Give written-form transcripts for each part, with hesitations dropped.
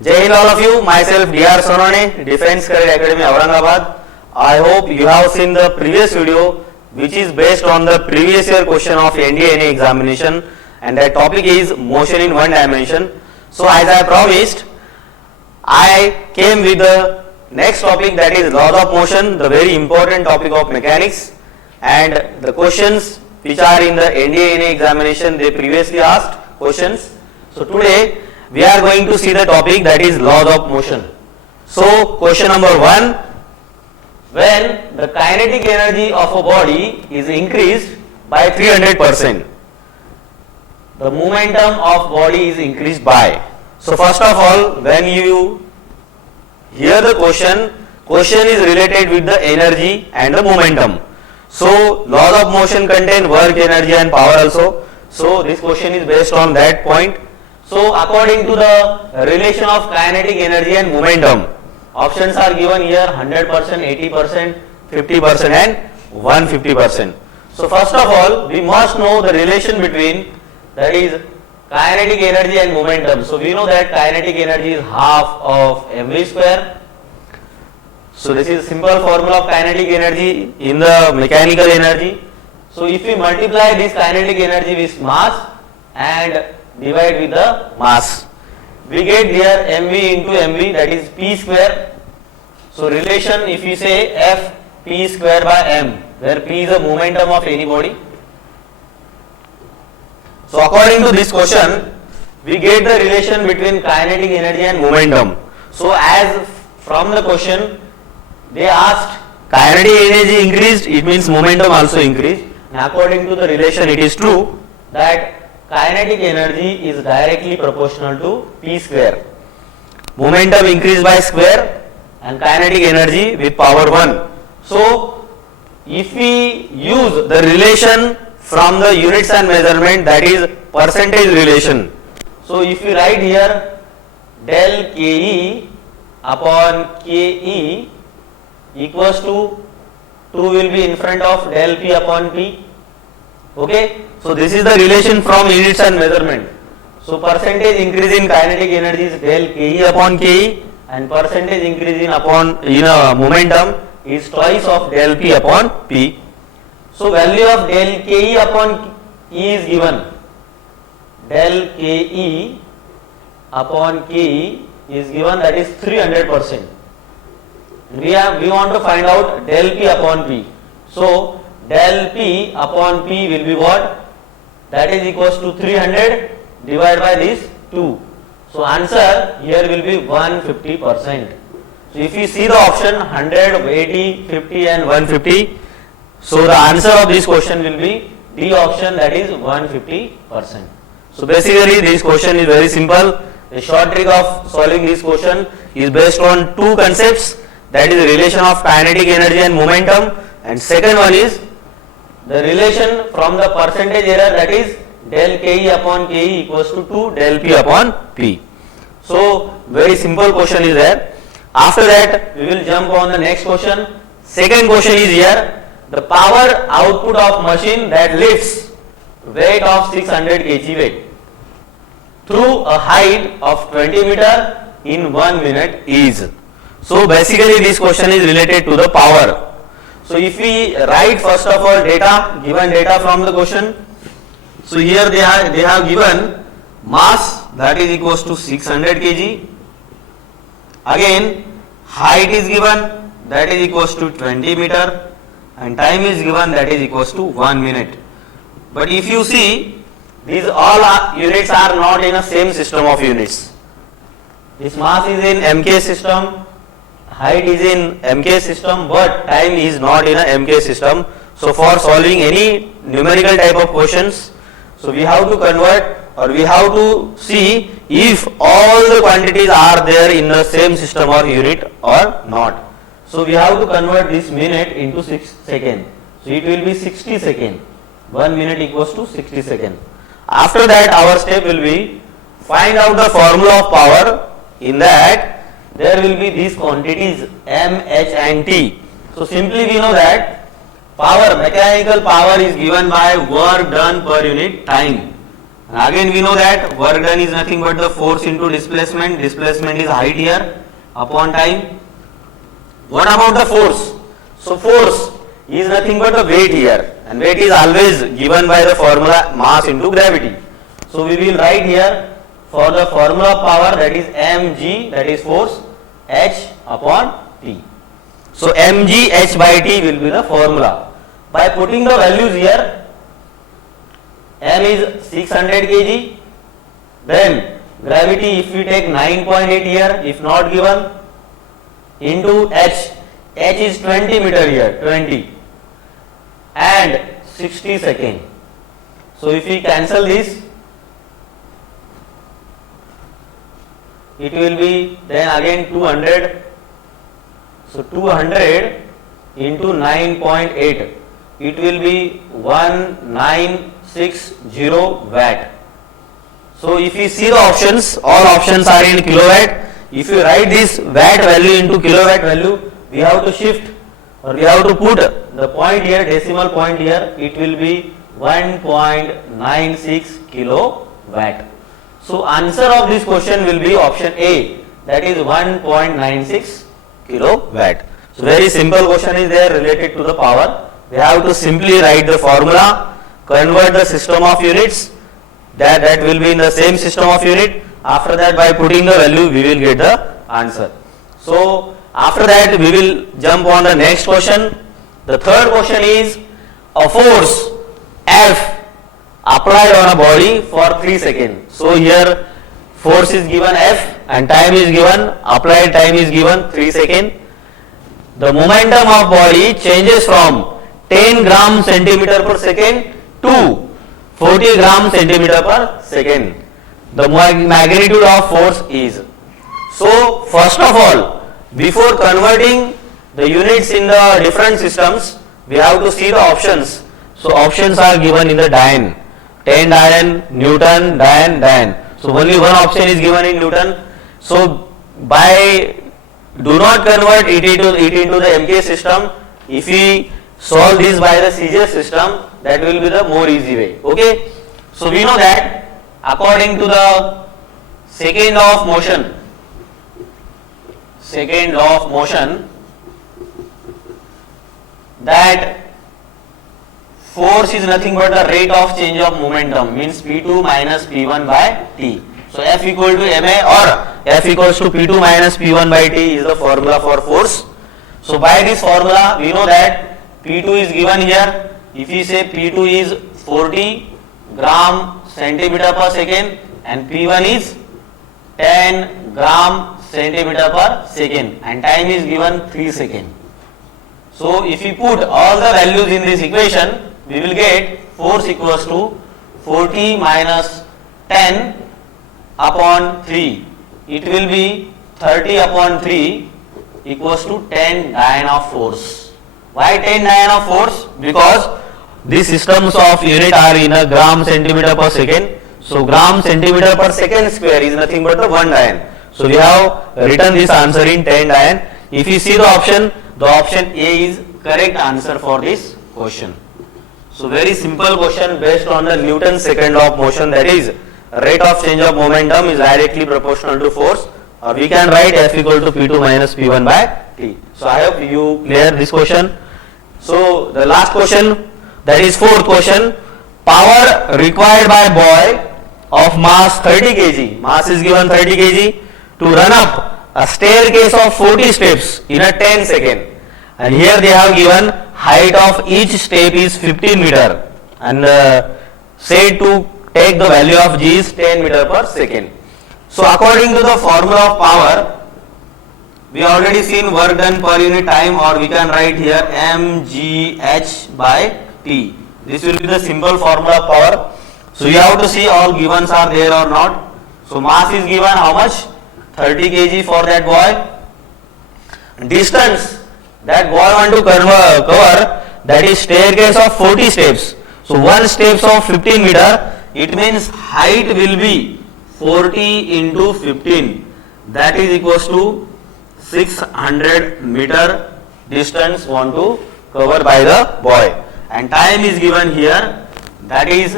Jai Hind all of you. Myself D.R. Sonane, Defense Career Academy Aurangabad. I hope you have seen the previous video which is based on the previous year question of NDA examination, and that topic is motion in one dimension. So as I promised, I came with the next topic, that is laws of motion, the very important topic of mechanics, and the questions which are in the NDA examination, they previously asked questions. So today we are going to see the topic, that is laws of motion. So question number 1, when the kinetic energy of a body is increased by 300%, the momentum of body is increased by. So first of all, when you hear the question is related with the energy and the momentum. So laws of motion contain work, energy and power also. So this question is based on that point. So according to the relation of kinetic energy and momentum, options are given here: 100%, 80%, 50% and 150%. So first of all, we must know the relation between, that is, kinetic energy and momentum. So we know that kinetic energy is half of mv square. So this is simple formula of kinetic energy in the mechanical energy. So if we multiply this kinetic energy with mass and divide with the mass, we get here mv into mv, that is p square. So relation, if you say f p square by m, where p is the momentum of any body. So according to this question, we get the relation between kinetic energy and momentum. So as from the question they asked kinetic energy increased, it means momentum also increased. And according to the relation, it is true that kinetic energy is directly proportional to p square. Momentum increased by square and kinetic energy with power 1. So if we use the relation from the units and measurement, that is percentage relation. So if we write here del Ke upon Ke equals to 2 will be in front of del P upon P. Okay. So this is the relation from units and measurement. So percentage increase in kinetic energy is del Ke upon Ke, and percentage increase in momentum is twice of del P upon P. So value of del Ke upon E is given. Del Ke upon Ke is given, that is 300%. We want to find out del P upon P. So del P upon P will be what? That is equals to 300 divided by this 2. So answer here will be 150%. So if you see the option 100, 80, 50 and 150, so the answer of this question will be D option, that is 150%. So basically this question is very simple. The short trick of solving this question is based on two concepts, that is the relation of kinetic energy and momentum, and second one is the relation from the percentage error, that is del Ke upon Ke equals to 2 del P upon P. So very simple question is there. After that we will jump on the next question. Second question is here: the power output of machine that lifts weight of 600 kg weight through a height of 20 meter in 1 minute is. So basically this question is related to the power. So if we write first of all data, given data from the question. So here they have given mass, that is equals to 600 kg. Again height is given, that is equals to 20 meter, and time is given, that is equals to 1 minute. But if you see, these all units are not in a same system of units. This mass is in MK system, height is in MK system, but time is not in a MK system. So for solving any numerical type of questions, so we have to convert, or we have to see if all the quantities are there in the same system or unit or not. So we have to convert this minute into 6 seconds. So it will be 60 seconds. 1 minute equals to 60 seconds. After that our step will be find out the formula of power. In that there will be these quantities M, H and T. So simply we know that power, mechanical power is given by work done per unit time. And again we know that work done is nothing but the force into displacement. Displacement is height here upon time. What about the force? So force is nothing but the weight here, and weight is always given by the formula mass into gravity. So we will write here for the formula of power, that is mg, that is force, h upon t. So mg h by t will be the formula. By putting the values here, m is 600 kg, then gravity if we take 9.8 here, if not given, into h is 20 meter here, 20, and 60 second. So if we cancel this, it will be then again 200. So 200 into 9.8, it will be 1960 watt. So if you see the options, all options are in kilowatt. If you write this watt value into kilowatt value, we have to shift, or we have to put the point here, decimal point here, it will be 1.96 kilowatt. So answer of this question will be option A, that is 1.96 kilowatt. So very simple question is there related to the power. We have to simply write the formula, convert the system of units, that will be in the same system of unit. After that, by putting the value, we will get the answer. So after that, we will jump on the next question. The third question is a force F applied on a body for 3 seconds. So here force is given F and time is given, applied time is given 3 seconds. The momentum of body changes from 10 gram centimeter per second to 40 gram centimeter per second. The magnitude of force is. So first of all, before converting the units in the different systems, we have to see the options. So options are given in the Dian. 10 Dian, Newton, Dian. So only one option is given in Newton. So by do not convert it into the MK system. If we solve this by the CJ system, that will be the more easy way. Okay. So we know that according to the second law of motion, that force is nothing but the rate of change of momentum, means P2 minus P1 by T. So F equal to ma or F equals to P2 minus P1 by T is the formula for force. So by this formula, we know that P2 is given here. If we say P2 is 40 gram centimeter per second and P1 is 10 gram centimeter per second and time is given 3 seconds. So if we put all the values in this equation, we will get force equals to 40 minus 10 upon 3. It will be 30 upon 3 equals to 10 Dian of force. Why 10 Dian of force? Because these systems of unit are in a gram centimeter per second. So gram centimeter per second square is nothing but the 1 Dian. So we have written this answer in 10 Dian. If you see the option A is correct answer for this question. So very simple question based on the Newton's second law of motion, that is rate of change of momentum is directly proportional to force, or we can write F equal to P2 minus P1 by T. So I hope you clear this question. So the last question, that is fourth question, power required by boy of mass 30 kg, mass is given 30 kg, to run up a staircase of 40 steps in a 10 second, and here they have given height of each step is 15 meter and said to take the value of G is 10 meter per second. So according to the formula of power, we already seen work done per unit time, or we can write here mgh by T. This will be the simple formula of power. So you have to see all givens are there or not. So mass is given how much? 30 kg for that boy. Distance that boy want to cover, that is staircase of 40 steps. So one steps of 15 meter, it means height will be 40 into 15, that is equals to 600 meter distance want to cover by the boy, and time is given here, that is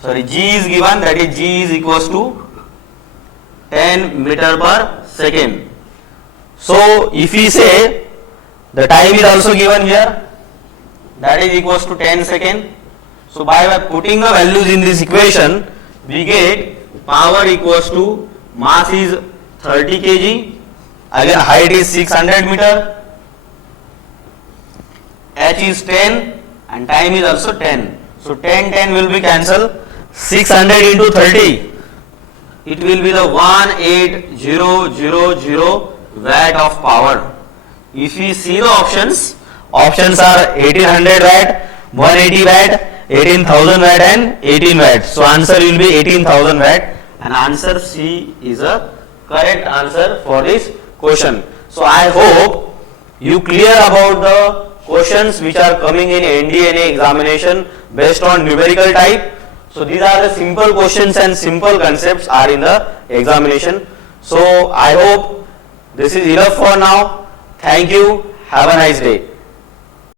sorry, G is given, that is G is equals to 10 meter per second. So if we say the time is also given here, that is equals to 10 second. So by putting the values in this equation, we get power equals to mass is 30 kg, again height is 600 meter, h is 10 and time is also 10. So 10 will be cancelled. 600 into 30, it will be the 18000 watt of power. If we see the options are 1800 watt, 180 watt, 18,000 watt and 18 watt. So answer will be 18,000 watt, and answer C is a correct answer for this question. So I hope you clear about the questions which are coming in NDNA examination based on numerical type. So these are the simple questions and simple concepts are in the examination. So I hope this is enough for now. Thank you. Have a nice day.